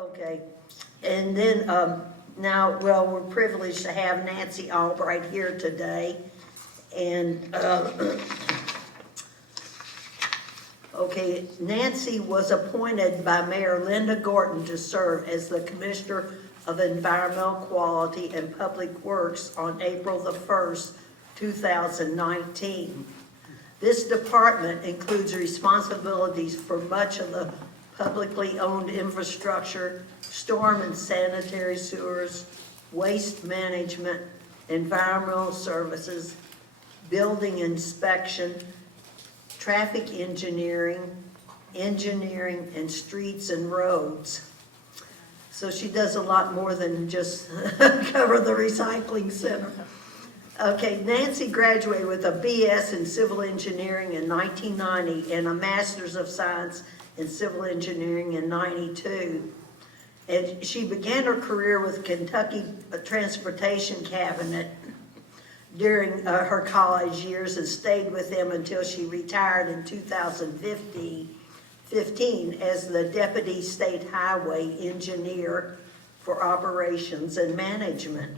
Okay, and then now, well, we're privileged to have Nancy Albright here today, and okay, Nancy was appointed by Mayor Linda Gorton to serve as the Commissioner of Environmental Quality and Public Works on April the 1st, 2019. This department includes responsibilities for much of the publicly owned infrastructure, storm and sanitary sewers, waste management, environmental services, building inspection, traffic engineering, and streets and roads. So she does a lot more than just cover the recycling center. Okay, Nancy graduated with a BS in Civil Engineering in 1990 and a Master's of Science in Civil Engineering in 92. And she began her career with Kentucky Transportation Cabinet during her college years and stayed with them until she retired in 2015 as the Deputy State Highway Engineer for Operations and Management.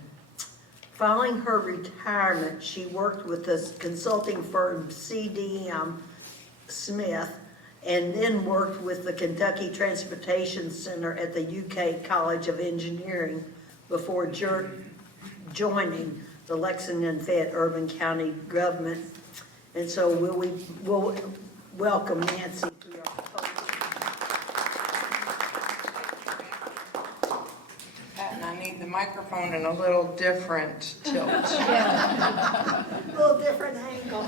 Following her retirement, she worked with the consulting firm CDM Smith and then worked with the Kentucky Transportation Center at the UK College of Engineering before joining the Lexington Fayette Urban County government. And so we'll welcome Nancy to our podium. And I need the microphone in a little different tilt. A little different angle.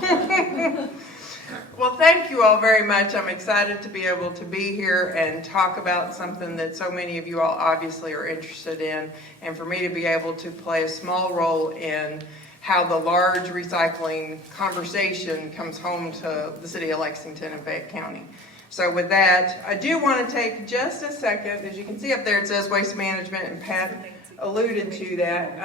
Well, thank you all very much. I'm excited to be able to be here and talk about something that so many of you all obviously are interested in, and for me to be able to play a small role in how the large recycling conversation comes home to the city of Lexington and Fayette County. So with that, I do want to take just a second. As you can see up there, it says Waste Management, and Pat alluded to that.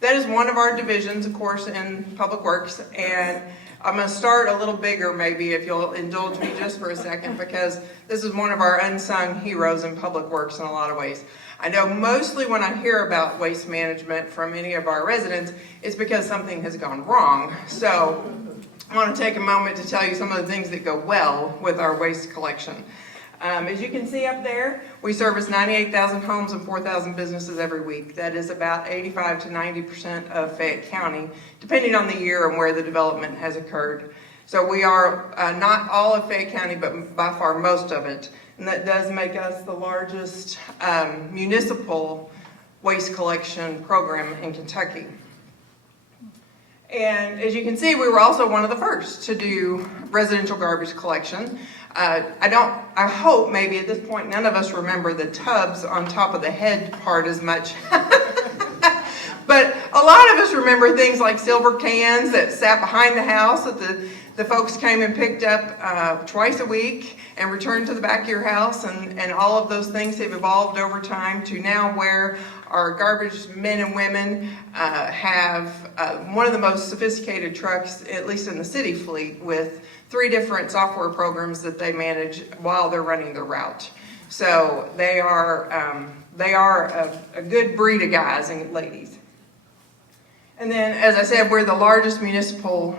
That is one of our divisions, of course, in Public Works, and I'm going to start a little bigger, maybe, if you'll indulge me just for a second, because this is one of our unsung heroes in Public Works in a lot of ways. I know mostly when I hear about waste management from any of our residents, it's because something has gone wrong. So I want to take a moment to tell you some of the things that go well with our waste collection. As you can see up there, we service 98,000 homes and 4,000 businesses every week. That is about 85 to 90% of Fayette County, depending on the year and where the development has occurred. So we are not all of Fayette County, but by far most of it. And that does make us the largest municipal waste collection program in Kentucky. And as you can see, we were also one of the first to do residential garbage collection. I hope maybe at this point none of us remember the tubs on top of the head part as much. But a lot of us remember things like silver cans that sat behind the house that the folks came and picked up twice a week and returned to the back of your house, and all of those things have evolved over time to now where our garbage men and women have one of the most sophisticated trucks, at least in the city fleet, with 3 different software programs that they manage while they're running their route. So they are a good breed of guys and ladies. And then, as I said, we're the largest municipal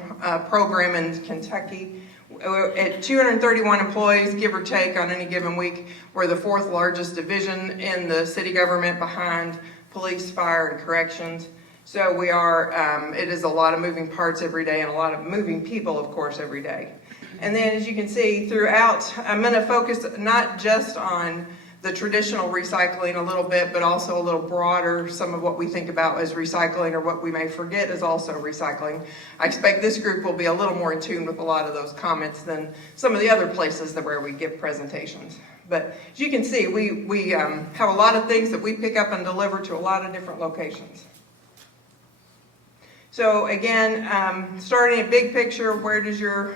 program in Kentucky. At 231 employees, give or take, on any given week. We're the 4th largest division in the city government behind police, fire, and corrections. So we are, it is a lot of moving parts every day and a lot of moving people, of course, every day. And then, as you can see throughout, I'm going to focus not just on the traditional recycling a little bit, but also a little broader, some of what we think about as recycling or what we may forget is also recycling. I expect this group will be a little more in tune with a lot of those comments than some of the other places where we give presentations. But as you can see, we have a lot of things that we pick up and deliver to a lot of different locations. So again, starting at big picture, where does your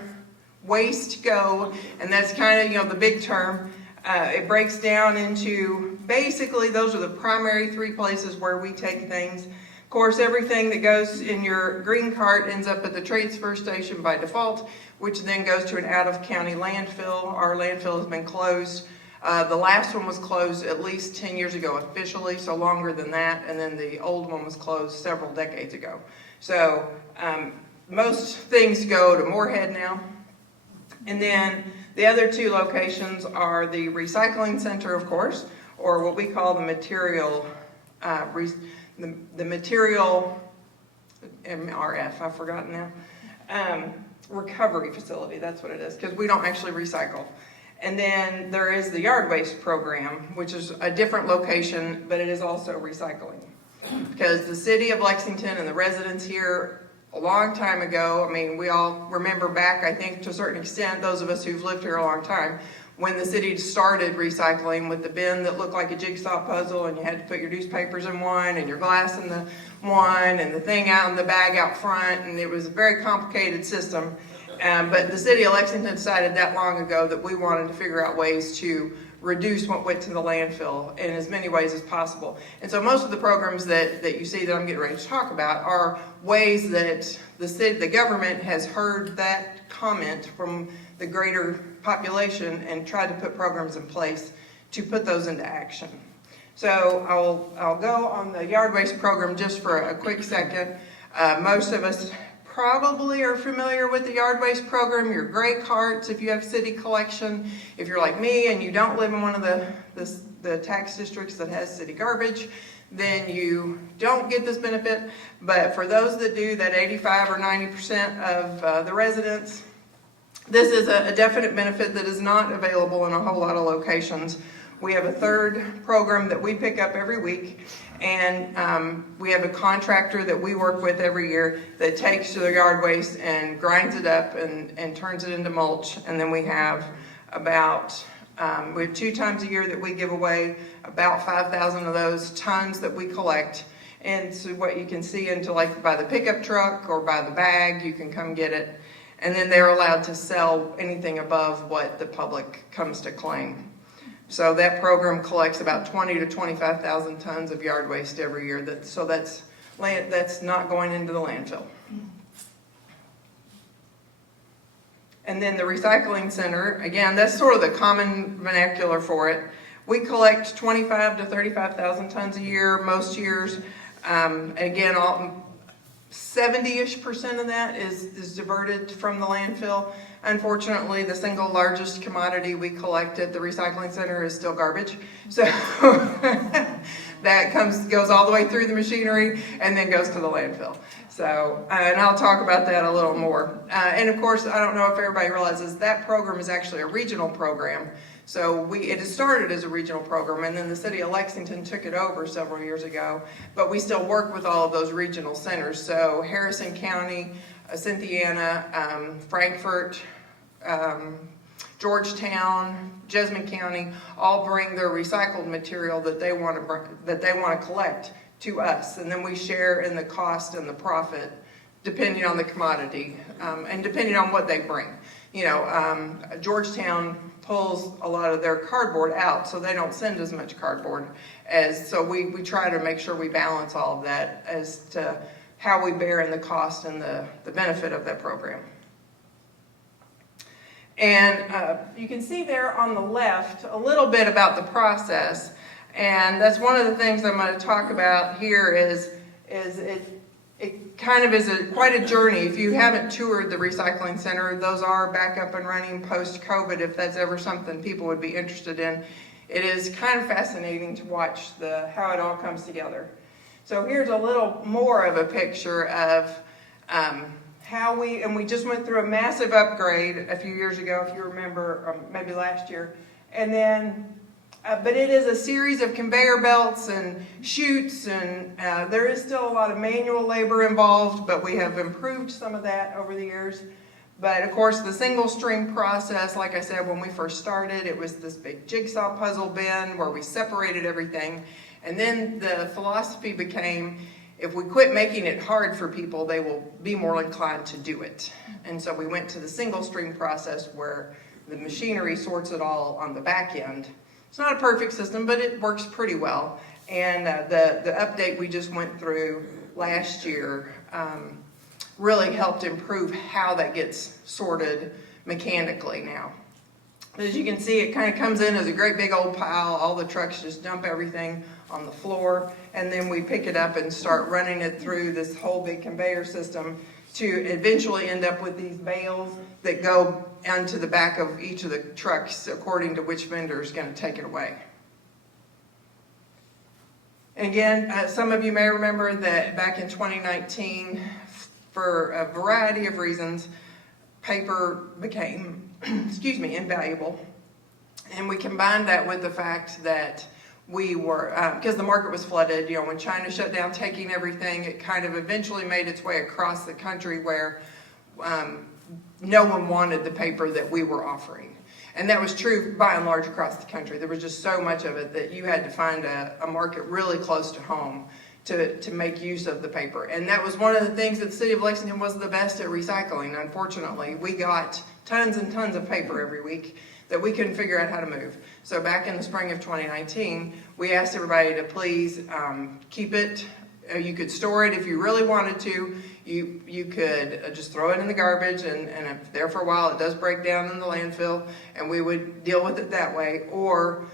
waste go? And that's kind of, the big term. It breaks down into, basically, those are the primary 3 places where we take things. Of course, everything that goes in your green cart ends up at the transfer station by default, which then goes to an out-of-county landfill. Our landfill has been closed The last one was closed at least 10 years ago officially, so longer than that, and then the old one was closed several decades ago. So most things go to Moorhead now. And then the other two locations are the recycling center, of course, or what we call the material, the material MRF, I've forgotten now, recovery facility, that's what it is, because we don't actually recycle. And then there is the yard waste program, which is a different location, but it is also recycling. Because the city of Lexington and the residents here, a long time ago, I mean, we all remember back, I think, to a certain extent, those of us who've lived here a long time, when the city started recycling with the bin that looked like a jigsaw puzzle, and you had to put your newspapers in one, and your glass in the one, and the thing out in the bag out front, and it was a very complicated system. But the city of Lexington decided that long ago that we wanted to figure out ways to reduce what went to the landfill in as many ways as possible. And so most of the programs that you see that I'm getting ready to talk about are ways that the government has heard that comment from the greater population and tried to put programs in place to put those into action. So I'll go on the yard waste program just for a quick second. Most of us probably are familiar with the yard waste program, your gray carts if you have city collection. If you're like me and you don't live in one of the tax districts that has city garbage, then you don't get this benefit. But for those that do, that 85 or 90% of the residents, this is a definite benefit that is not available in a whole lot of locations. We have a third program that we pick up every week, and we have a contractor that we work with every year that takes the yard waste and grinds it up and turns it into mulch. And then we have about, we have 2 times a year that we give away about 5,000 of those tons that we collect. And so what you can see into, like, by the pickup truck or by the bag, you can come get it. And then they're allowed to sell anything above what the public comes to claim. So that program collects about 20 to 25,000 tons of yard waste every year. That's not going into the landfill. And then the recycling center, again, that's sort of the common vernacular for it. We collect 25 to 35,000 tons a year, most years. Again, 70-ish% of that is diverted from the landfill. Unfortunately, the single largest commodity we collect at the recycling center is still garbage. So that goes all the way through the machinery and then goes to the landfill. So, and I'll talk about that a little more. And of course, I don't know if everybody realizes that program is actually a regional program. So it started as a regional program, and then the city of Lexington took it over several years ago, but we still work with all of those regional centers. So Harrison County, Cynthiana, Frankfort, Georgetown, Jessamine County, all bring their recycled material that they want to collect to us, and then we share in the cost and the profit depending on the commodity and depending on what they bring. You know, Georgetown pulls a lot of their cardboard out, so they don't send as much cardboard so we try to make sure we balance all of that as to how we bear in the cost and the benefit of that program. And you can see there on the left a little bit about the process, and that's one of the things I'm going to talk about here is it kind of is quite a journey. If you haven't toured the recycling center, those are back up and running post-COVID, if that's ever something people would be interested in. It is kind of fascinating to watch how it all comes together. So here's a little more of a picture of how we just went through a massive upgrade a few years ago, if you remember, or maybe last year. And then, but it is a series of conveyor belts and chutes, and there is still a lot of manual labor involved, but we have improved some of that over the years. But of course, the single stream process, like I said, when we first started, it was this big jigsaw puzzle bin where we separated everything. And then the philosophy became, if we quit making it hard for people, they will be more inclined to do it. And so we went to the single stream process where the machinery sorts it all on the back end. It's not a perfect system, but it works pretty well. And the update we just went through last year really helped improve how that gets sorted mechanically now. As you can see, it kind of comes in as a great big old pile. All the trucks just dump everything on the floor, and then we pick it up and start running it through this whole big conveyor system to eventually end up with these bales that go onto the back of each of the trucks according to which vendor is going to take it away. And again, some of you may remember that back in 2019, for a variety of reasons, paper became, invaluable. And we combined that with the fact that we were, because the market was flooded, when China shut down taking everything, it kind of eventually made its way across the country where no one wanted the paper that we were offering. And that was true by and large across the country. There was just so much of it that you had to find a market really close to home to make use of the paper. And that was one of the things that the city of Lexington was the best at recycling, unfortunately. We got tons and tons of paper every week that we couldn't figure out how to move. So back in the spring of 2019, we asked everybody to please keep it. You could store it if you really wanted to. You could just throw it in the garbage, and if there for a while it does break down in the landfill, and we would deal with it that way. Or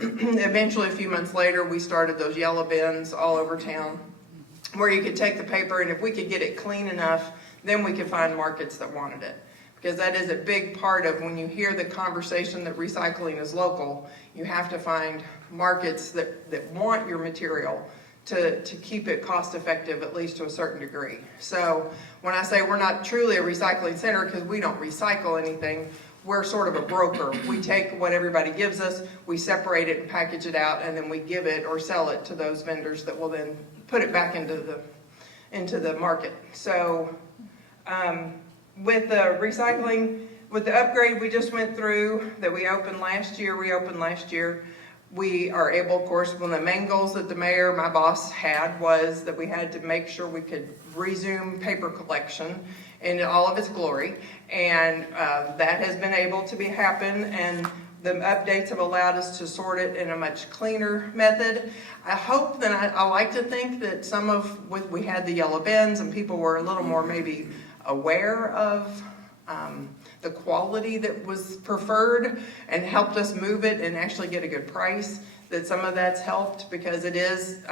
eventually, a few months later, we started those yellow bins all over town where you could take the paper, and if we could get it clean enough, then we could find markets that wanted it. Because that is a big part of when you hear the conversation that recycling is local, you have to find markets that want your material to keep it cost effective, at least to a certain degree. So when I say we're not truly a recycling center because we don't recycle anything, we're sort of a broker. We take what everybody gives us, we separate it and package it out, and then we give it or sell it to those vendors that will then put it back into the market. So with the recycling, with the upgrade we just went through that we opened last year, we are able, of course, one of the main goals that the mayor, my boss, had was that we had to make sure we could resume paper collection in all of its glory. And that has been able to happen, and the updates have allowed us to sort it in a much cleaner method. I hope that I like to think that we had the yellow bins and people were a little more maybe aware of the quality that was preferred and helped us move it and actually get a good price, that some of that's helped because it is,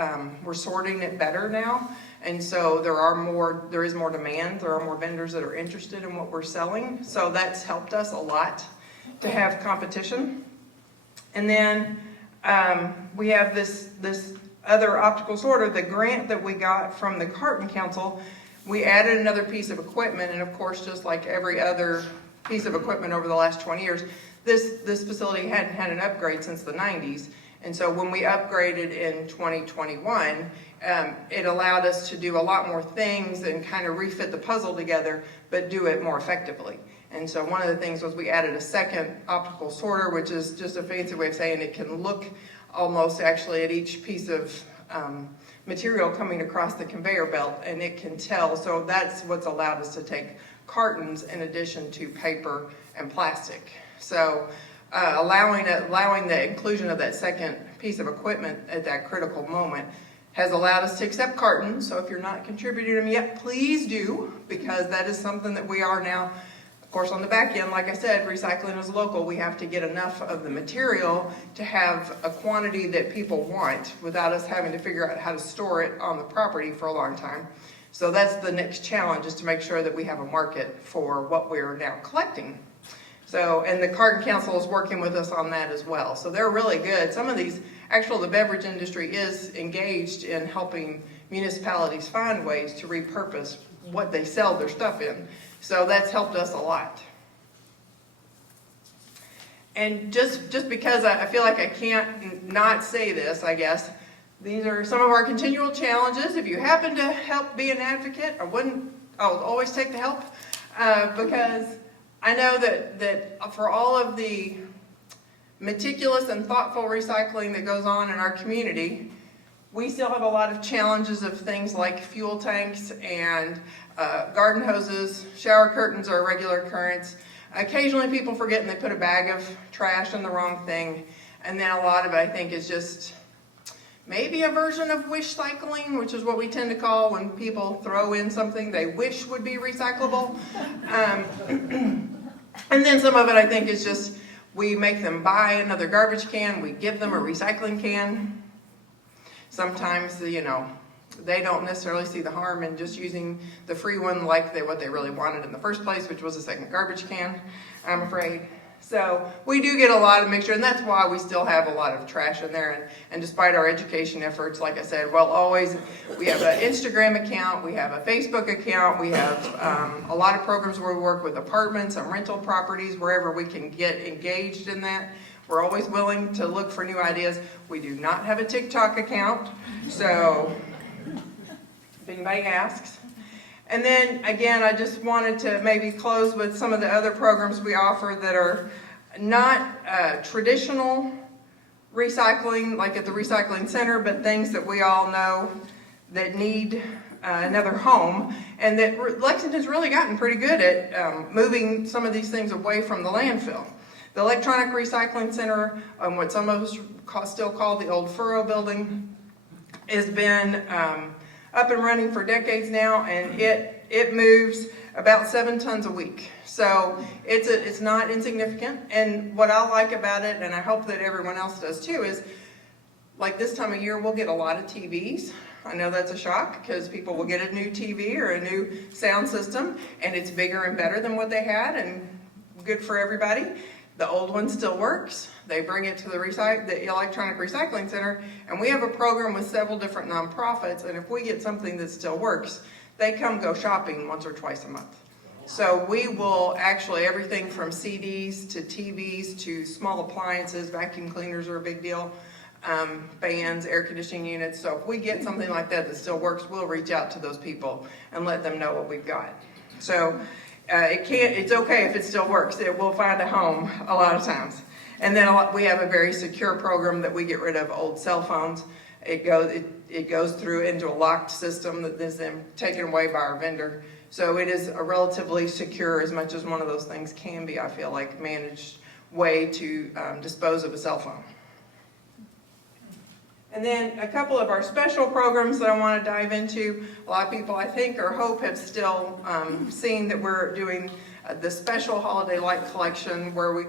we're sorting it better now. And so there is more demand. There are more vendors that are interested in what we're selling. So that's helped us a lot to have competition. And then we have this other optical sorter, the grant that we got from the Carton Council. We added another piece of equipment, and of course, just like every other piece of equipment over the last 20 years, this facility hadn't had an upgrade since the 90s. And so when we upgraded in 2021, it allowed us to do a lot more things and kind of refit the puzzle together, but do it more effectively. And so one of the things was we added a second optical sorter, which is just a fancy way of saying it can look almost actually at each piece of material coming across the conveyor belt, and it can tell. So that's what's allowed us to take cartons in addition to paper and plastic. So allowing the inclusion of that second piece of equipment at that critical moment has allowed us to accept cartons. So if you're not contributing them yet, please do, because that is something that we are now. Of course, on the back end, like I said, recycling is local. We have to get enough of the material to have a quantity that people want without us having to figure out how to store it on the property for a long time. So that's the next challenge, is to make sure that we have a market for what we're now collecting. So, and the Carton Council is working with us on that as well. So they're really good. Some of these, actually the beverage industry is engaged in helping municipalities find ways to repurpose what they sell their stuff in. So that's helped us a lot. And just because I feel like I can't not say this, I guess, these are some of our continual challenges. If you happen to help be an advocate, I'll always take the help, because I know that for all of the meticulous and thoughtful recycling that goes on in our community, we still have a lot of challenges of things like fuel tanks and garden hoses. Shower curtains are a regular occurrence. Occasionally people forget and they put a bag of trash in the wrong thing. And then a lot of it, I think, is just maybe a version of wish cycling, which is what we tend to call when people throw in something they wish would be recyclable. And then some of it, I think, is just We make them buy another garbage can, we give them a recycling can. Sometimes, you know, they don't necessarily see the harm in just using the free one like what they really wanted in the first place, which was a second garbage can, I'm afraid. So we do get a lot of mixture, and that's why we still have a lot of trash in there. And despite our education efforts, like I said, well, always, we have an Instagram account, we have a Facebook account, we have a lot of programs where we work with apartments and rental properties, wherever we can get engaged in that. We're always willing to look for new ideas. We do not have a TikTok account, so if anybody asks. And then, again, I just wanted to maybe close with some of the other programs we offer that are not traditional recycling, like at the recycling center, but things that we all know that need another home. And that Lexington's really gotten pretty good at moving some of these things away from the landfill. The electronic recycling center, what some of us still call the old Furrow building, has been up and running for decades now, and it moves about 7 tons a week. So it's not insignificant. And what I like about it, and I hope that everyone else does too, is like this time of year we'll get a lot of TVs. I know that's a shock because people will get a new TV or a new sound system, and it's bigger and better than what they had, and good for everybody. The old one still works. They bring it to the electronic recycling center, and we have a program with several different nonprofits, and if we get something that still works, they come go shopping once or twice a month. So we will actually, everything from CDs to TVs to small appliances, vacuum cleaners are a big deal, fans, air conditioning units. So if we get something like that that still works, we'll reach out to those people and let them know what we've got. So it's okay if it still works. It will find a home a lot of times. And then we have a very secure program that we get rid of old cell phones. It goes through into a locked system that is then taken away by our vendor. So it is a relatively secure, as much as one of those things can be, I feel like, managed way to dispose of a cell phone. And then a couple of our special programs that I want to dive into. A lot of people, I think, or hope, have still seen that we're doing the special holiday light collection, where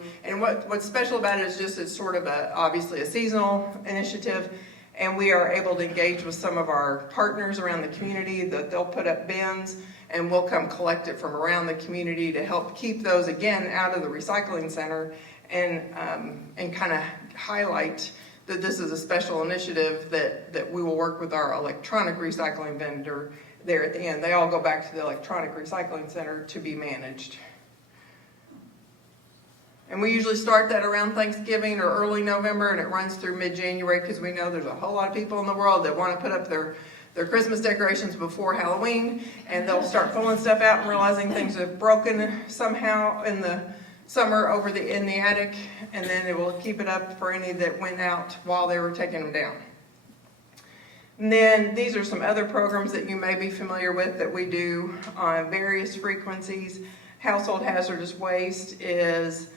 what's special about it is just it's sort of obviously a seasonal initiative, and we are able to engage with some of our partners around the community that they'll put up bins, and we'll come collect it from around the community to help keep those, again, out of the recycling center, and kind of highlight that this is a special initiative that we will work with our electronic recycling vendor there at the end. They all go back to the electronic recycling center to be managed. And we usually start that around Thanksgiving or early November, and it runs through mid-January, because we know there's a whole lot of people in the world that want to put up their Christmas decorations before Halloween, and they'll start pulling stuff out and realizing things have broken somehow in the summer in the attic, and then it will keep it up for any that went out while they were taking them down. And then these are some other programs that you may be familiar with that we do on various frequencies. Household hazardous waste is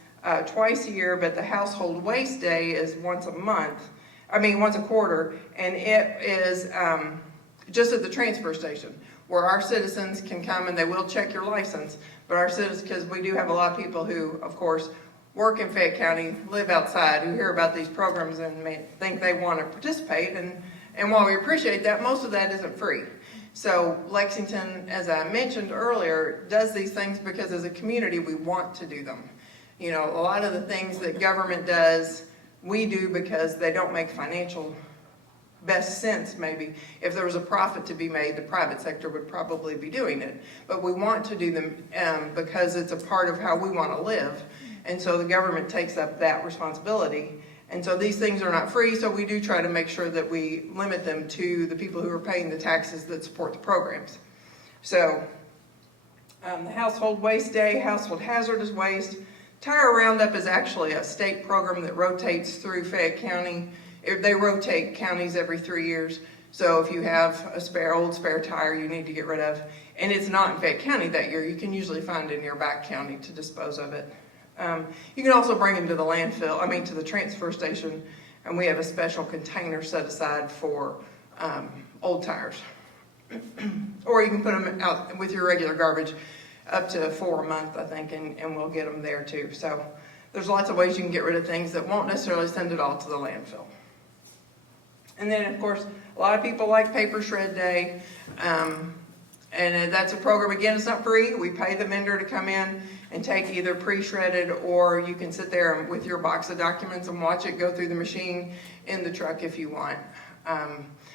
twice a year, but the household waste day is once a quarter, and it is just at the transfer station, where our citizens can come, and they will check your license, but our citizens, because we do have a lot of people who, of course, work in Fayette County, live outside, who hear about these programs and may think they want to participate, and while we appreciate that, most of that isn't free. So Lexington, as I mentioned earlier, does these things because as a community we want to do them. You know, a lot of the things that government does, we do because they don't make financial best sense. Maybe if there was a profit to be made, the private sector would probably be doing it, but we want to do them because it's a part of how we want to live, and so the government takes up that responsibility. And so these things are not free, so we do try to make sure that we limit them to the people who are paying the taxes that support the programs. So the Household Waste Day, Household Hazardous Waste. Tire Roundup is actually a state program that rotates through Fayette County. They rotate counties every 3 years. So if you have a old spare tire you need to get rid of, and it's not in Fayette County that year, you can usually find it in your back county to dispose of it. You can also bring them to to the transfer station, and we have a special container set aside for old tires. Or you can put them out with your regular garbage up to 4 a month, I think, and we'll get them there too. So there's lots of ways you can get rid of things that won't necessarily send it all to the landfill. And then, of course, a lot of people like Paper Shred Day. And that's a program, again, it's not free. We pay the vendor to come in and take either pre-shredded, or you can sit there with your box of documents and watch it go through the machine in the truck if you want.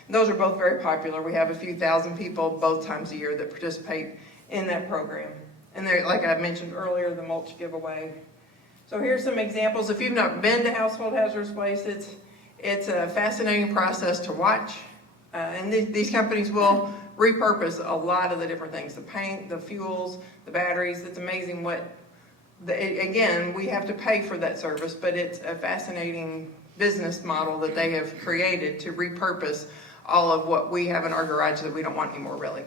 Those are both very popular. We have a few thousand people both times a year that participate in that program. And they're, like I mentioned earlier, the mulch giveaway. So here's some examples. If you've not been to Household Hazardous Waste, it's a fascinating process to watch. And these companies will repurpose a lot of the different things, the paint, the fuels, the batteries. It's amazing what, again, we have to pay for that service, but it's a fascinating business model that they have created to repurpose all of what we have in our garage that we don't want anymore, really.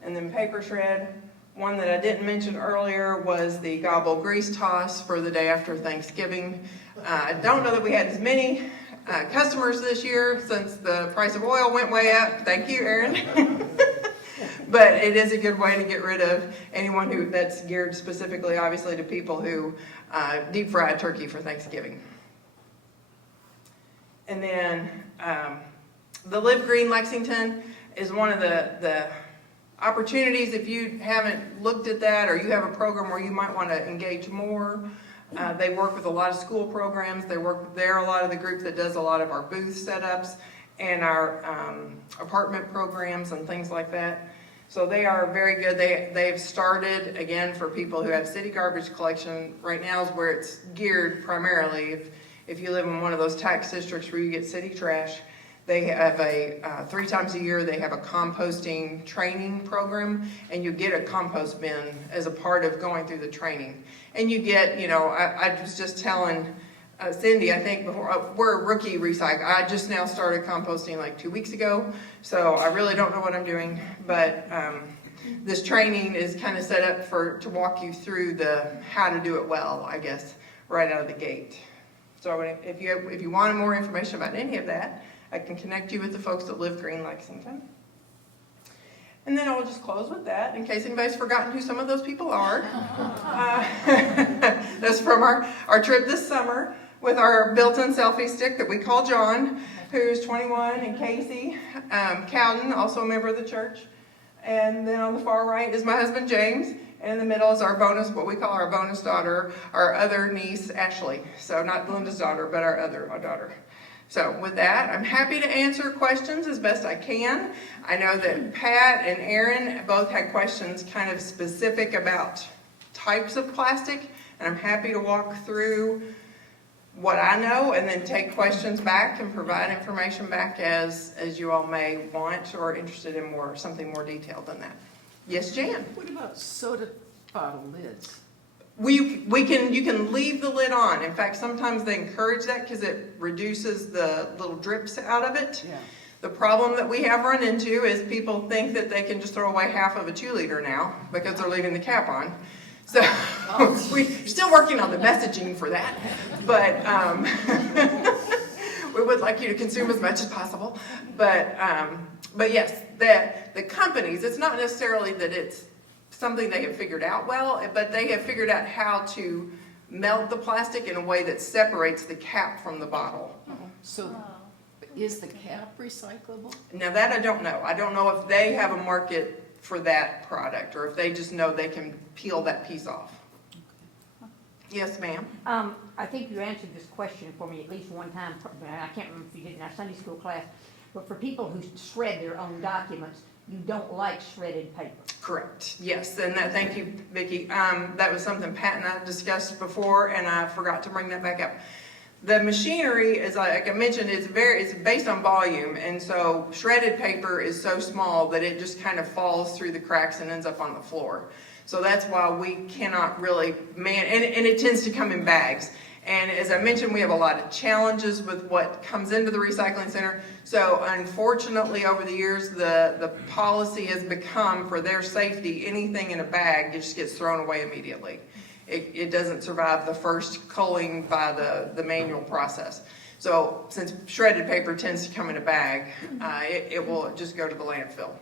And then Paper Shred, one that I didn't mention earlier was the Gobble Grease Toss for the day after Thanksgiving. I don't know that we had as many customers this year since the price of oil went way up. Thank you, Aaron. But it is a good way to get rid of anyone that's geared specifically, obviously, to people who deep fry turkey for Thanksgiving. And then the Live Green Lexington is one of the opportunities. If you haven't looked at that, or you have a program where you might want to engage more, they work with a lot of school programs. They're a lot of the group that does a lot of our booth setups and our apartment programs and things like that. So they are very good. They've started, again, for people who have city garbage collection. Right now is where it's geared primarily. If you live in one of those tax districts where you get city trash, they have 3 times a year, they have a composting training program, and you get a compost bin as a part of going through the training. And you get, I was just telling Cindy, I think before, we're a rookie recycle. I just now started composting like 2 weeks ago, so I really don't know what I'm doing, but this training is kind of set up to walk you through how to do it well, I guess, right out of the gate. So if you wanted more information about any of that, I can connect you with the folks that Live Green Lexington. And then I'll just close with that, in case anybody's forgotten who some of those people are. That's from our trip this summer with our built-in selfie stick that we call John, who's 21, and Casey Cowden, also a member of the church. And then on the far right is my husband, James. And in the middle is our bonus, what we call our bonus daughter, our other niece, Ashley. So not Linda's daughter, but our other daughter. So with that, I'm happy to answer questions as best I can. I know that Pat and Aaron both had questions kind of specific about types of plastic, and I'm happy to walk through what I know and then take questions back and provide information back as you all may want or interested in something more detailed than that. Yes, Jan? What about soda bottle lids? You can leave the lid on. In fact, sometimes they encourage that because it reduces the little drips out of it. Yeah. The problem that we have run into is people think that they can just throw away half of a 2-liter now because they're leaving the cap on. So we're still working on the messaging for that, but we would like you to consume as much as possible. But yes, the companies, it's not necessarily that it's something they have figured out well, but they have figured out how to melt the plastic in a way that separates the cap from the bottle. So is the cap recyclable? Now that I don't know. I don't know if they have a market for that product or if they just know they can peel that piece off. Yes, ma'am. I think you answered this question for me at least one time. I can't remember if you did in our Sunday school class, but for people who shred their own documents, you don't like shredded paper. Correct. Yes, and thank you, Vicki. That was something Pat and I discussed before, and I forgot to bring that back up. The machinery, is like I mentioned, it's based on volume, and so shredded paper is so small that it just kind of falls through the cracks and ends up on the floor. So that's why we cannot really and it tends to come in bags. And as I mentioned, we have a lot of challenges with what comes into the recycling center. So unfortunately, over the years, the policy has become, for their safety, anything in a bag just gets thrown away immediately. It doesn't survive the first culling by the manual process. So since shredded paper tends to come in a bag, it will just go to the landfill.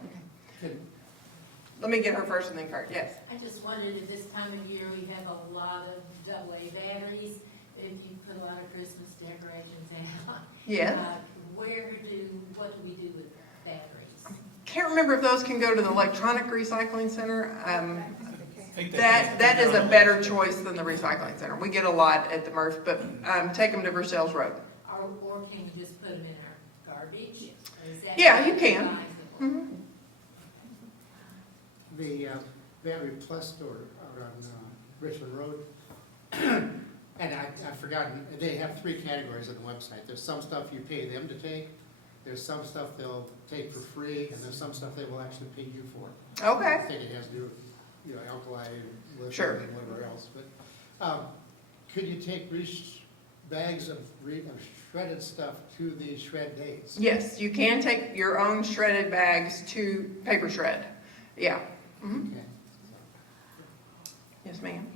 Let me get her first and then Kurt, yes. I just wondered, at this time of year, we have a lot of AA batteries. If you put a lot of Christmas decorations out. Yes. What do we do with batteries? Can't remember if those can go to the electronic recycling center. That is a better choice than the recycling center. We get a lot at the MRF, but take them to Versailles Road. Or can you just put them in our garbage? Is that Yeah, you can. advisable? Mhm. The Battery Plus store out on Richmond Road, and I've forgotten, they have 3 categories on the website. There's some stuff you pay them to take, there's some stuff they'll take for free, and there's some stuff they will actually pay you for. I Okay. think it has to do with, alkali, Sure. lithium, and whatever else, but could you take bags of shredded stuff to the shred days? Yes, you can take your own shredded bags to paper shred. Yeah. Mhm. Okay. Yes, ma'am.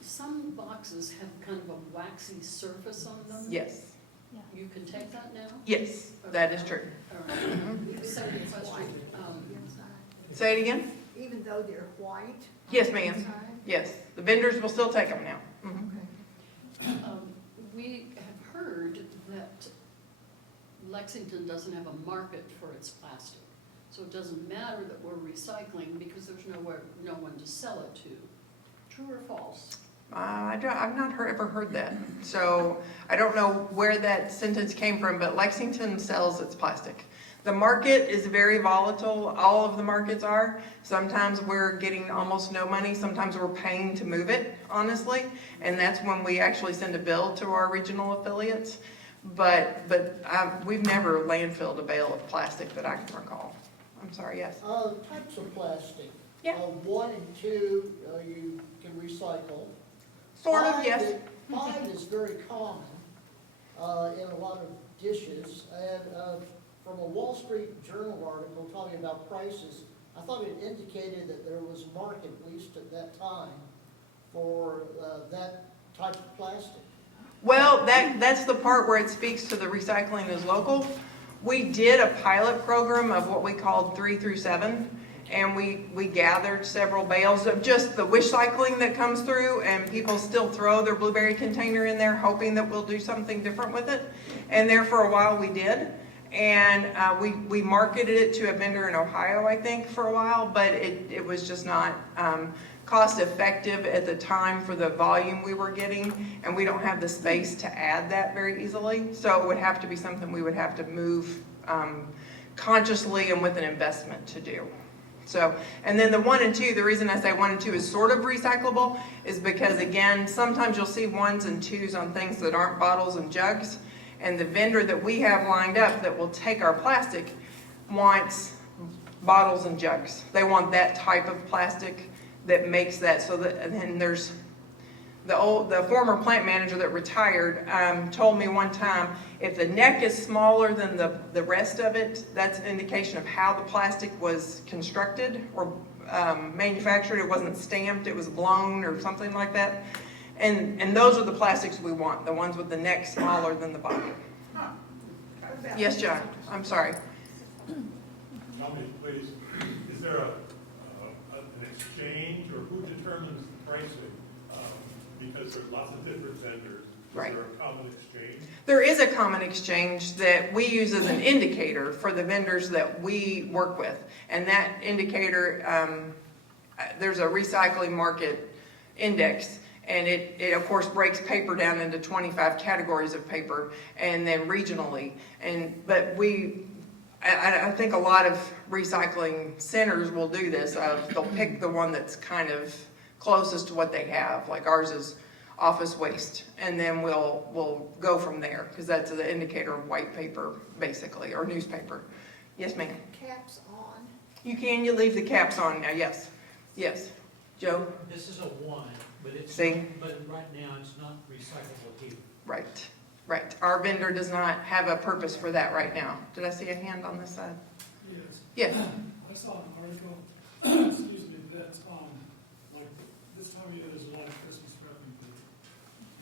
Some boxes have kind of a waxy surface on them. Yes. You can take that now? Yes, that is true. All right. Second question, Say it again? Even though they're white? Yes, ma'am. Yes, the vendors will still take them now. Mhm. we have heard that Lexington doesn't have a market for its plastic. So it doesn't matter that we're recycling because there's no one to sell it to. True or false? I've not ever heard that. So I don't know where that sentence came from, but Lexington sells its plastic. The market is very volatile. All of the markets are. Sometimes we're getting almost no money. Sometimes we're paying to move it, honestly. And that's when we actually send a bill to our regional affiliates. But we've never landfilled a bale of plastic that I can recall. I'm sorry, yes. Types of plastic. Yeah. 1 and 2, you can recycle. Sort of, yes. 5 is very common in a lot of dishes. And from a Wall Street Journal article talking about prices, I thought it indicated that there was a market, at least at that time, for that type of plastic. Well, that's the part where it speaks to the recycling is local. We did a pilot program of what we called 3 through 7, and we gathered several bales of just the wish cycling that comes through, and people still throw their blueberry container in there hoping that we'll do something different with it. And there for a while we did. And we marketed it to a vendor in Ohio, I think, for a while, but it was just not cost effective at the time for the volume we were getting, and we don't have the space to add that very easily. So it would have to be something we would have to move consciously and with an investment to do. So, and then the 1 and 2, the reason I say 1 and 2 is sort of recyclable is because, again, sometimes you'll see 1s and 2s on things that aren't bottles and jugs. And the vendor that we have lined up that will take our plastic wants bottles and jugs. They want that type of plastic that makes that so that, and then there's the former plant manager that retired told me one time, if the neck is smaller than the rest of it, that's an indication of how the plastic was constructed or manufactured. It wasn't stamped, it was blown or something like that. And those are the plastics we want, the ones with the neck smaller than the body. Yes, John, I'm sorry. Tell me, please, is there an exchange, or who determines the pricing? Because there's lots of different vendors. Right. Is there a common exchange? There is a common exchange that we use as an indicator for the vendors that we work with. And that indicator, there's a recycling market index. And it of course breaks paper down into 25 categories of paper and then regionally. But I think a lot of recycling centers will do this. They'll pick the one that's kind of closest to what they have, like ours is office waste. And then we'll go from there because that's the indicator of white paper basically, or newspaper. Yes, ma'am. Caps on? You leave the caps on now, yes. Yes. Joe? This is a 1, but it's, See? but right now it's not recyclable here. Right, right. Our vendor does not have a purpose for that right now. Did I see a hand on this side? Yes. Yes. I saw an article, excuse me, that, like, this time of year, there's a lot of Christmas wrapping paper.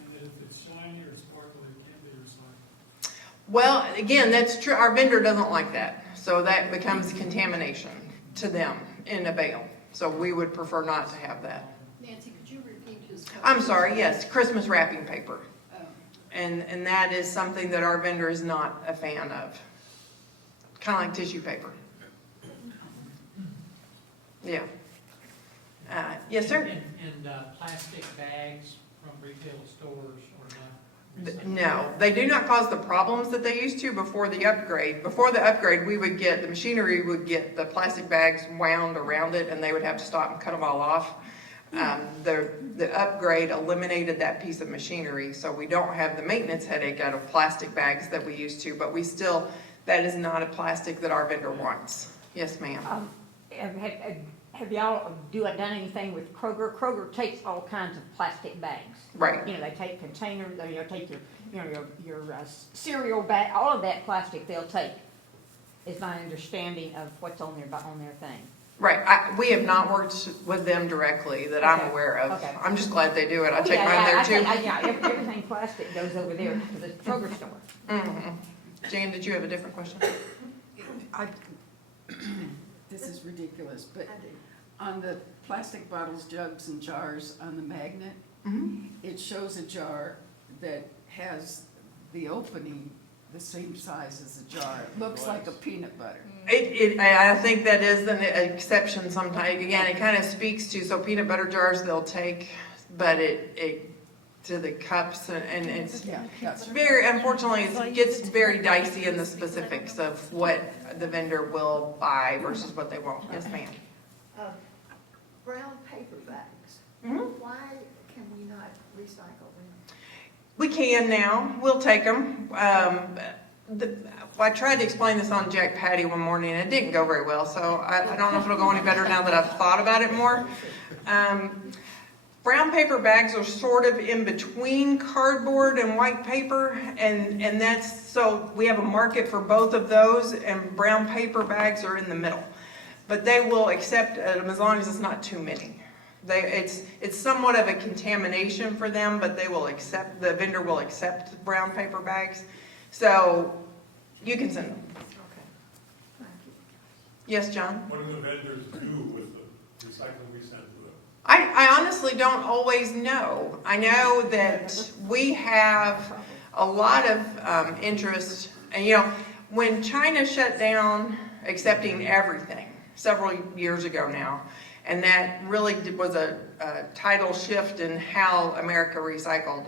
And that if it's shiny or sparkly, it can't be recycled. Well, again, that's true. Our vendor doesn't like that. So that becomes contamination to them in a bale. So we would prefer not to have that. Nancy, could you repeat his? I'm sorry, yes, Christmas wrapping paper. Oh. And that is something that our vendor is not a fan of. Kind of like tissue paper. Yeah. Yes, sir? And plastic bags from retail stores or not? No, they do not cause the problems that they used to before the upgrade. Before the upgrade, the machinery would get the plastic bags wound around it, and they would have to stop and cut them all off. The upgrade eliminated that piece of machinery, so we don't have the maintenance headache out of plastic bags that we used to, but that is not a plastic that our vendor wants. Yes, ma'am. Have y'all done anything with Kroger? Kroger takes all kinds of plastic bags. Right. You know, they take containers, take your cereal bag, all of that plastic they'll take, is my understanding of what's on their thing. Right, we have not worked with them directly that I'm aware of. Okay. I'm just glad they do it. I take Yeah, mine there too. Everything plastic goes over there to the Kroger store. Mhm. Jan, did you have a different question? This is ridiculous, but on the plastic bottles, jugs, and jars on the magnet, it shows a jar that has the opening the same size as a jar. It looks like a peanut butter. I think that is an exception sometimes. Again, it kind of speaks to, so peanut butter jars they'll take, but it to the cups and it's very, unfortunately, it gets very dicey in the specifics of what the vendor will buy versus what they won't. Yes, ma'am. Brown paper bags. Why can we not recycle them? We can now. We'll take them. I tried to explain this on Jack Patty one morning, and it didn't go very well, so I don't know if it'll go any better now that I've thought about it more. Brown paper bags are sort of in between cardboard and white paper, and that's, so we have a market for both of those, and brown paper bags are in the middle. But they will accept them as long as it's not too many. It's somewhat of a contamination for them, but the vendor will accept brown paper bags. So you can send them. Okay, thank you. Yes, John? What do the vendors do with the recycling we send to them? I honestly don't always know. I know that we have a lot of interest, and when China shut down accepting everything several years ago now, and that really was a tidal shift in how America recycled.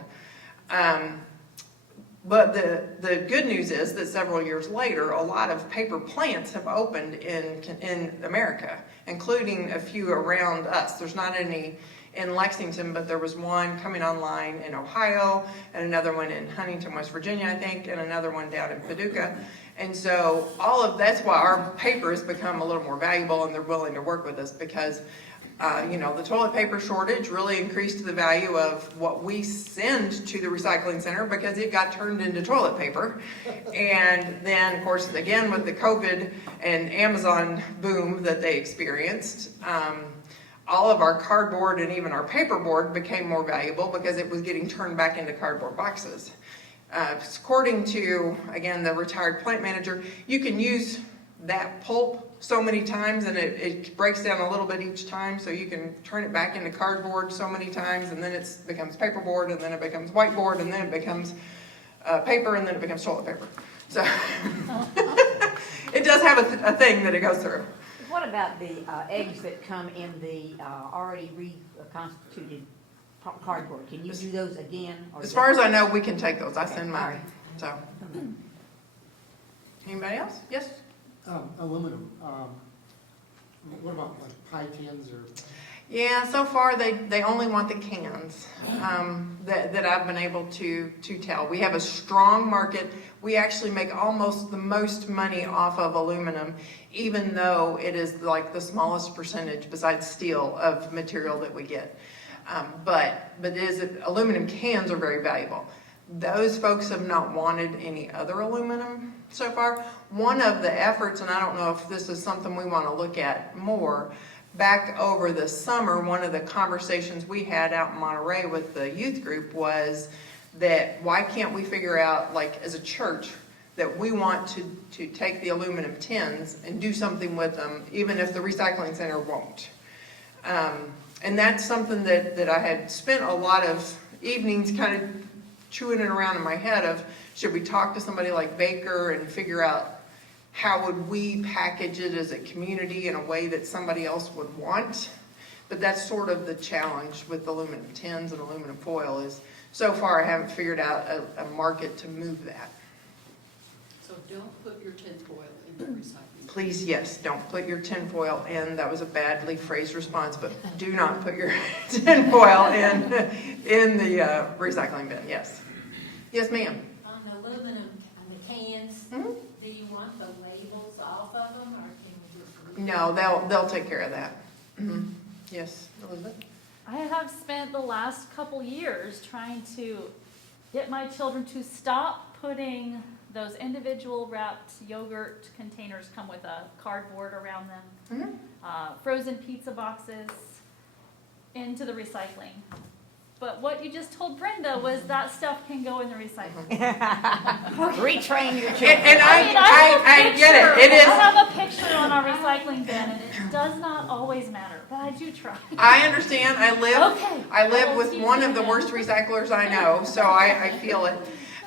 But the good news is that several years later, a lot of paper plants have opened in America, including a few around us. There's not any in Lexington, but there was one coming online in Ohio, and another one in Huntington, West Virginia, I think, and another one down in Paducah. And so that's why our paper has become a little more valuable, and they're willing to work with us because the toilet paper shortage really increased the value of what we send to the recycling center because it got turned into toilet paper. And then, of course, again, with the COVID and Amazon boom that they experienced, all of our cardboard and even our paperboard became more valuable because it was getting turned back into cardboard boxes. According to, again, the retired plant manager, you can use that pulp so many times and it breaks down a little bit each time, so you can turn it back into cardboard so many times, and then it becomes paperboard, and then it becomes whiteboard, and then it becomes paper, and then it becomes toilet paper. So it does have a thing that it goes through. What about the eggs that come in the already reconstituted cardboard? Can you do those again? As far as I know, we can take those. I send mine. Right. So, anybody else? Yes. Aluminum. What about like pie tins or? Yeah, so far they only want the cans that I've been able to tell. We have a strong market. We actually make almost the most money off of aluminum, even though it is like the smallest percentage besides steel of material that we get. But aluminum cans are very valuable. Those folks have not wanted any other aluminum so far. One of the efforts, and I don't know if this is something we want to look at more, back over the summer, one of the conversations we had out in Monterey with the youth group was that why can't we figure out, like as a church, that we want to take the aluminum tins and do something with them, even if the recycling center won't. And that's something that I had spent a lot of evenings kind of chewing it around in my head of, should we talk to somebody like Baker and figure out how would we package it as a community in a way that somebody else would want? But that's sort of the challenge with aluminum tins and aluminum foil is, so far I haven't figured out a market to move that. So don't put your tinfoil in the recycling. Please, yes, don't put your tinfoil in. That was a badly phrased response, but do not put your tinfoil in the recycling bin, yes. Yes, ma'am. On the aluminum, on the cans, Mhm. do you want the labels off of them, or can you just? No, they'll take care of that. Mhm. Yes, Elizabeth? I have spent the last couple years trying to get my children to stop putting those individual wrapped yogurt containers come with a cardboard around them, frozen pizza boxes into the recycling. But what you just told Brenda was that stuff can go in the recycling. Retrain your children. And I get it. It I is. have a picture on our recycling bin, and it does not always matter, but I do try. I understand. I Okay. live with one of the worst recyclers I know, so I feel it.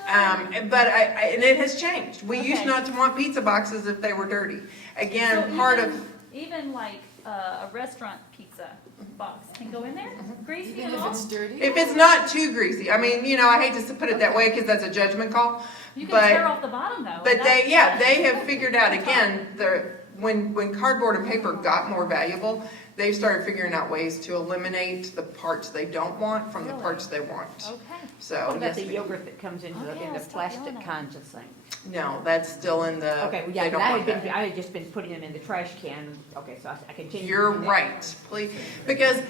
But and it has changed. We used Okay. not to want pizza boxes if they were dirty. Again, So part even- of, Even like a restaurant pizza box can go in there, greasy Even and if all. it's dirty? if it's not too greasy, I mean, I hate to put it that way because that's a judgment call. You can but- tear off the bottom though. But and that's- they have figured out again, when cardboard and paper got more valuable, they've started figuring out ways to eliminate the parts they don't want from the Really? parts they want. Okay. So, What about yes, the yogurt that comes in Okay, the I'll stop yelling plastic at kinds of things? no, that's still in the, Okay, well, they yeah, don't but want that. I had just been putting them in the trash can. Okay, so I continue. You're to do that. right, please, because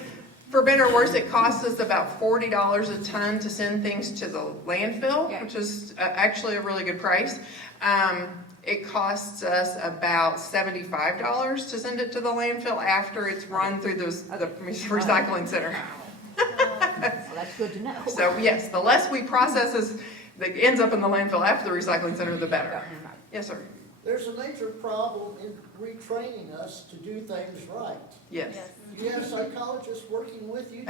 for better or worse, it costs us about $40 a ton to send things to the landfill, Yeah. which is actually a really good price. It costs us about $75 to send it to the landfill after it's run through the recycling center. Well, that's good to know. So yes, the less we process that ends up in the landfill after the recycling center, the better. Yes, sir. There's a major problem in retraining us to do things right. Yes. You have psychologists working with you?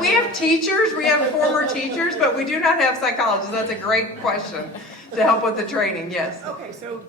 We have teachers, we have former teachers, but we do not have psychologists. That's a great question to help with the training, yes. Okay, so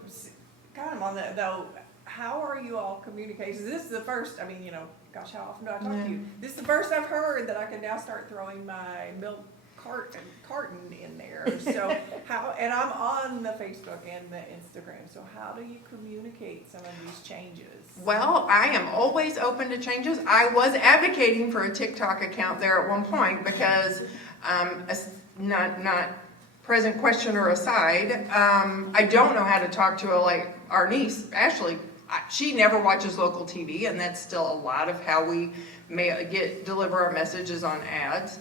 kind of on that though, how are you all communicating? This is the first, I mean, gosh, how often do I talk to you? This is the first I've heard that I can now start throwing my milk carton in there. So how, and I'm on the Facebook and the Instagram, so how do you communicate some of these changes? Well, I am always open to changes. I was advocating for a TikTok account there at one point because, not present questioner aside, I don't know how to talk to our niece, Ashley. She never watches local TV, and that's still a lot of how we deliver our messages on ads.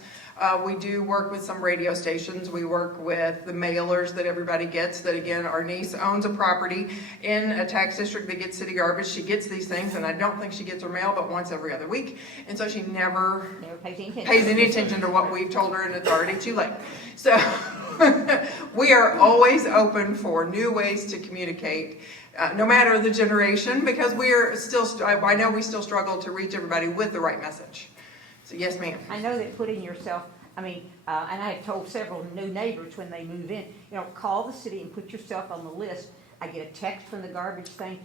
We do work with some radio stations. We work with the mailers that everybody gets, that again, our niece owns a property in a tax district that gets city garbage. She gets these things, and I don't think she gets her mail but once every other week. And so she never pays any attention to what we've told her, and it's already too late. So we are always open for new ways to communicate, no matter the generation, because I know we still struggle to reach everybody with the right message. So yes, ma'am. I know that putting yourself, and I have told several new neighbors when they move in, call the city and put yourself on the list. I get a text from the garbage thing,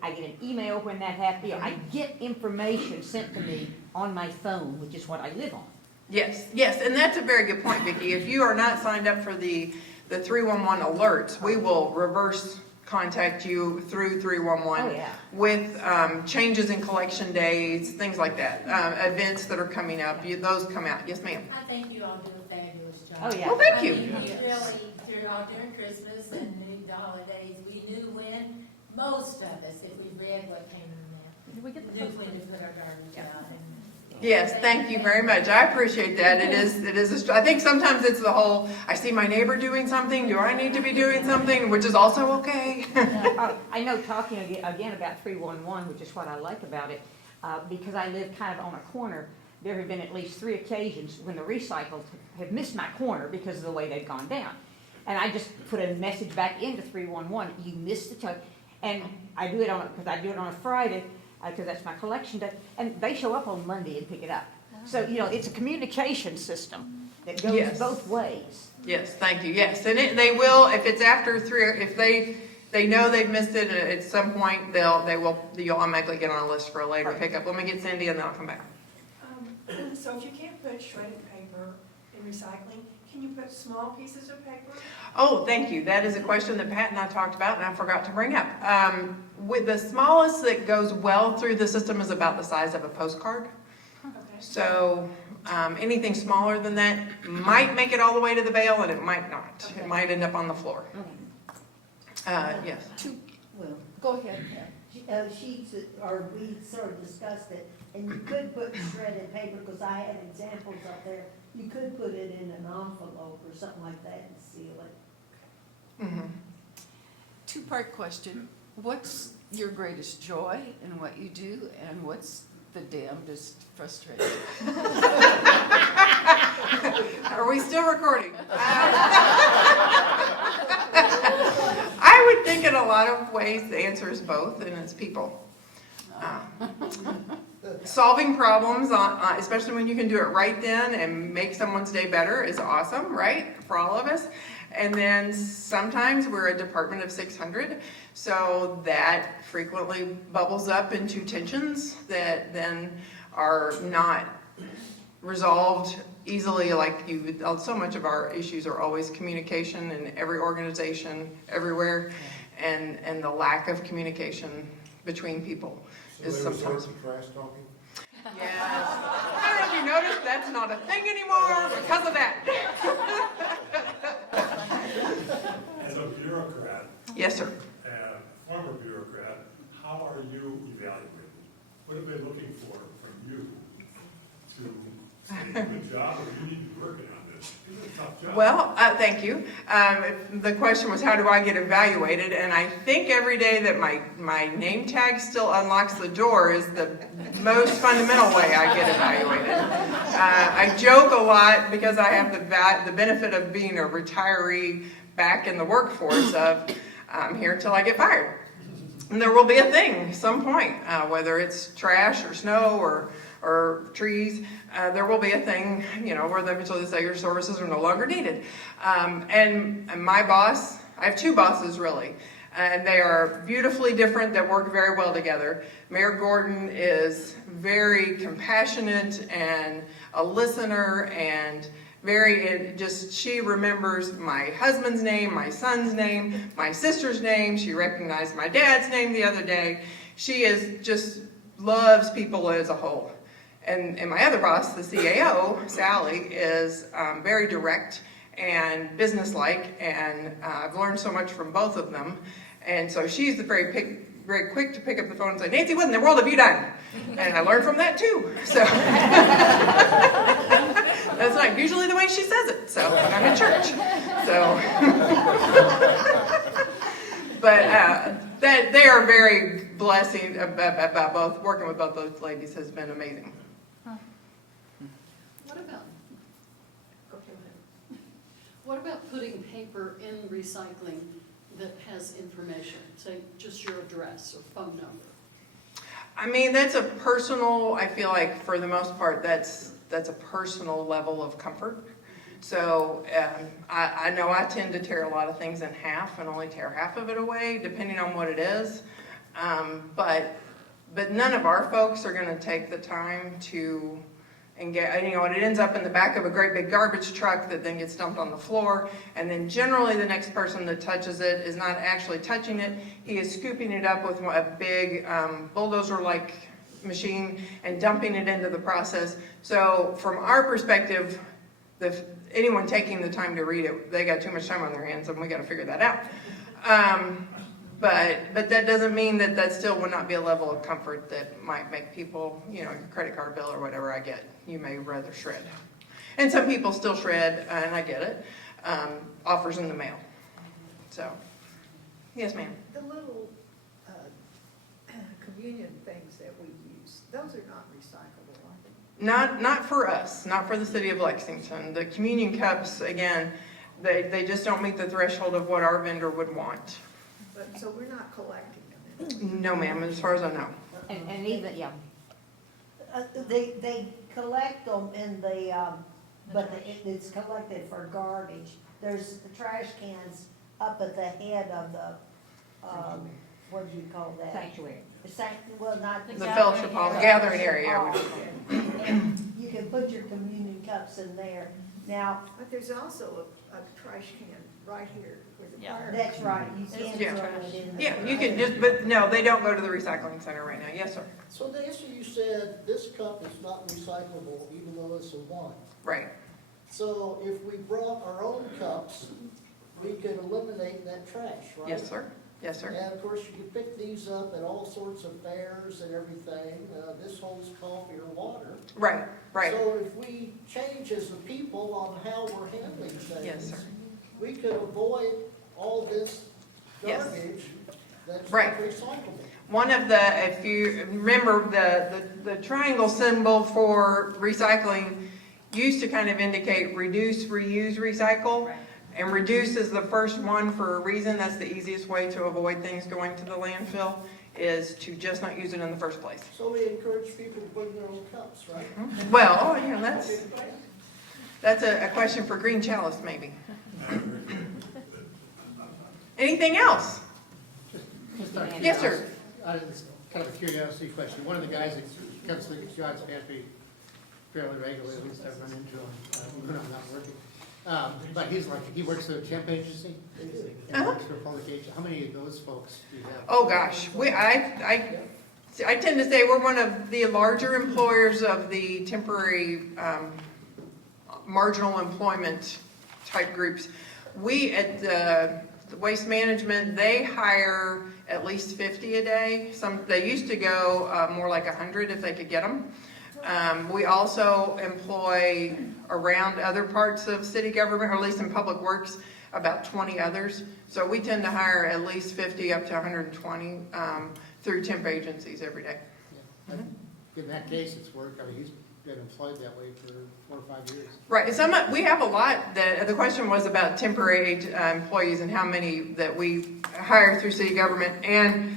I get an email when that happens. I get information sent to me on my phone, which is what I live on. Yes, and that's a very good point, Vicki. If you are not signed up for the 311 alerts, we will reverse contact you through 311 with changes in collection days, things like that, events that are coming up. Those come out. Yes, ma'am. I think you all do a fabulous job. Oh, yeah. Well, thank you. I mean, really, during Christmas and the holidays, we knew when, most of us, if we read what came in the mail, Did we get the knew when to put our garbage out. Yes, thank you very much. I appreciate that. It is. I think sometimes it's the whole, I see my neighbor doing something. Do I need to be doing something? Which is also okay. I know talking again about 311, which is what I like about it, because I live kind of on a corner. There have been at least 3 occasions when the recycles have missed my corner because of the way they've gone down. And I just put a message back into 311, you missed the tow. And I do it on a Friday. because that's my collection day, and they show up on Monday and pick it up. So, you know, it's a communication system that goes Yes. both ways. Yes, thank you, yes, and they will, if it's after 3, or if they know they've missed it, at some point, you'll automatically get on a list for a later pickup. Let me get Cindy and then I'll come back. So if you can't put shredded paper in recycling, can you put small pieces of paper? Oh, thank you. That is a question that Pat and I talked about and I forgot to bring up. With the smallest that goes well through the system is about the size of a postcard. Okay. So anything smaller than that might make it all the way to the bale and it might not. Okay. It might end up on the floor. Yes. Well, Go ahead, Pat. sheets, or we sort of discussed it, and you could put shredded paper, because I have examples up there. You could put it in an envelope or something like that and seal it. Mhm. Two-part question. What's your greatest joy in what you do, and what's the damnedest frustration? Are we still recording? I would think in a lot of ways the answer is both, and it's people. Solving problems, especially when you can do it right then and make someone's day better, is awesome, right? For all of us. And then sometimes we're a department of 600, so that frequently bubbles up into tensions that then are not resolved easily. Like so much of our issues are always communication in every organization, everywhere, and the lack of communication between people is sometimes. trash talking? Yes. I don't know if you noticed, that's not a thing anymore because of that. As a bureaucrat, Yes, sir. former bureaucrat, how are you evaluated? What are they looking for from you to say, good job, or you need to be working on this? It's a tough job. Well, thank you. The question was, how do I get evaluated? And I think every day that my name tag still unlocks the door is the most fundamental way I get evaluated. I joke a lot because I have the benefit of being a retiree back in the workforce of I'm here till I get fired. And there will be a thing some point, whether it's trash or snow or trees, there will be a thing, where eventually say your services are no longer needed. And my boss, I have 2 bosses really, and they are beautifully different that work very well together. Mayor Gordon is very compassionate and a listener and she remembers my husband's name, my son's name, my sister's name. She recognized my dad's name the other day. She just loves people as a whole. And my other boss, the CAO, Sally, is very direct and businesslike, and I've learned so much from both of them. And so she's very quick to pick up the phone and say, Nancy, what in the world have you done? And I learned from that too. So that's not usually the way she says it. So when I'm in church. So, but that they are very blessing about both. Working with both those ladies has been amazing. What about putting paper in recycling that has information, say just your address or phone number? I mean, that's a personal, I feel like for the most part, that's a personal level of comfort. So I know I tend to tear a lot of things in half and only tear half of it away, depending on what it is. But none of our folks are going to take the time to and it ends up in the back of a great big garbage truck that then gets dumped on the floor. And then generally the next person that touches it is not actually touching it. He is scooping it up with a big bulldozer-like machine and dumping it into the process. So from our perspective, anyone taking the time to read it, they got too much time on their hands, and we got to figure that out. But that doesn't mean that still would not be a level of comfort that might make people, your credit card bill or whatever I get, you may rather shred. And some people still shred, and I get it, offers in the mail. So, yes, ma'am. The little communion things that we use, those are not recyclable, are they? Not for us, not for the city of Lexington. The communion cups, again, they just don't meet the threshold of what our vendor would want. So we're not collecting them? No, ma'am, as far as I know. And even, yeah, They collect them in the, but it's collected for garbage. There's the trash cans up at the head of the, what do you call that? sanctuary. Well, not. The fellowship hall, the gathering area, I would Hall. And you can put your communion cups in there. Now, But there's also a trash can right here with the Yeah. fire. that's right, you can Yeah. throw it in there. Yeah, you can just, but no, they don't go to the recycling center right now. Yes, sir. So Nancy, you said this cup is not recyclable even though it's a wine. Right. So if we brought our own cups, we could eliminate that trash, right? Yes, sir. Yes, sir. And of course, you can pick these up at all sorts of fairs and everything. This holds coffee or water. Right, right. So if we change as a people on how we're handling things. Yes, sir. We could avoid all this Yes. garbage that's Right. not recyclable. One of the, if you remember, the triangle symbol for recycling used to kind of indicate reduce, reuse, recycle. Right. And reduce is the first one for a reason. That's the easiest way to avoid things going to the landfill, is to just not use it in the first place. So we encourage people to bring their own cups, right? Well, you know, that's a question for Green Chalice, maybe. Anything else? Just out of Yes, sir. It's kind of a curiosity question. One of the guys that comes to John's pantry fairly regularly, at least I've run into him when I'm not working. But he's like, he works at a temp agency, and works for a public agency. How many of those folks do you have? Oh, gosh, I tend to say we're one of the larger employers of the temporary, marginal employment type groups. We, at the Waste Management, they hire at least 50 a day. They used to go, more like 100 if they could get them. We also employ around other parts of city government, or at least in public works, about 20 others. So we tend to hire at least 50 up to 120 through temp agencies every day. Yeah. In that case, it's worked. I mean, he's been employed that way for 4 or 5 years. Right, we have a lot the question was about temporary employees and how many that we hire through city government. And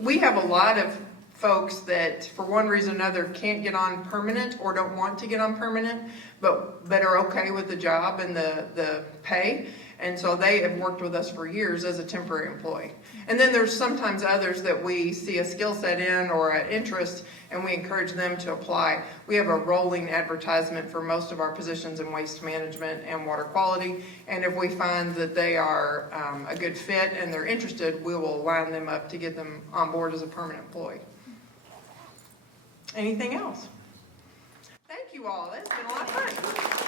we have a lot of folks that, for one reason or another, can't get on permanent or don't want to get on permanent, but are okay with the job and the pay. And so they have worked with us for years as a temporary employee. And then there's sometimes others that we see a skill set in or an interest, and we encourage them to apply. We have a rolling advertisement for most of our positions in waste management and water quality. And if we find that they are a good fit and they're interested, we will line them up to get them on board as a permanent employee. Anything else? Thank you all. That's been a lot of fun.